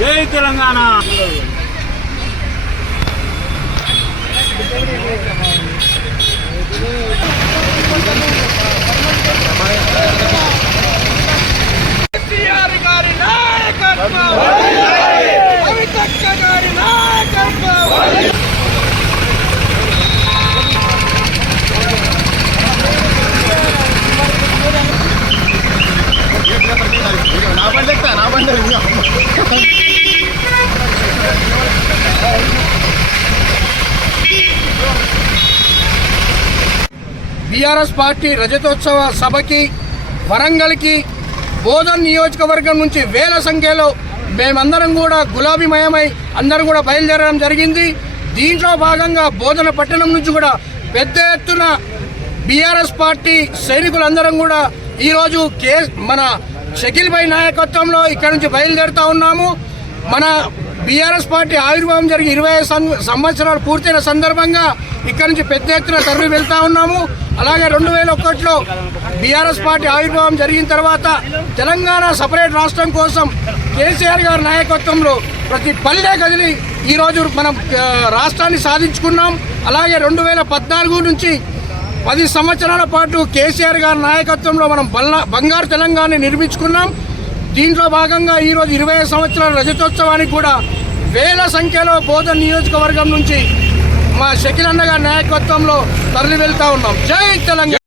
జై తెలంగాణ. కేసీఆర్ గారి నాయకత్వం టీఆర్ఎస్ పార్టీ రజతోత్సవ సభకి వరంగల్కి బోధన్ నియోజకవర్గం నుంచి వేల సంఖ్యలో మేమందరం కూడా గులాబీమయమై అందరం కూడా బయలుదేరడం జరిగింది. దీంట్లో భాగంగా బోధన పట్టణం నుంచి కూడా పెద్ద ఎత్తున బీఆర్ఎస్ పార్టీ సైనికులందరం కూడా ఈరోజు కే మన షకిల్ భాయ్ నాయకత్వంలో ఇక్కడ నుంచి బయలుదేరుతా ఉన్నాము. మన బీఆర్ఎస్ పార్టీ ఆవిర్భావం జరిగి ఇరవై సం- సంవత్సరాలు పూర్తయిన సందర్భంగా ఇక్కడ నుంచి పెద్ద ఎత్తున తరలి వెళ్తా ఉన్నాము. అలాగే రెండు వేల ఒకటిలో బీఆర్ఎస్ పార్టీ ఆవిర్భావం జరిగిన తర్వాత తెలంగాణ సపరేట్ రాష్ట్రం కోసం కేసీఆర్ గారి నాయకత్వంలో ప్రతి పల్లె కదిలి ఈరోజు మనం రాష్ట్రాన్ని సాధించుకున్నాం. అలాగే రెండు వేల పద్నాలుగు నుంచి పది సంవత్సరాల పాటు కేసీఆర్ గారి నాయకత్వంలో మనం బల్ల బంగారు తెలంగాణ నిర్మించుకున్నాం. దీంట్లో భాగంగా ఈరోజు ఇరవై సంవత్సరాల రజతోత్సవానికి కూడా వేల సంఖ్యలో బోధన్ నియోజకవర్గం నుంచి మా షకిల్ గారి నాయకత్వంలో తరలి వెళ్తా ఉన్నాం. జై తెలంగాణ.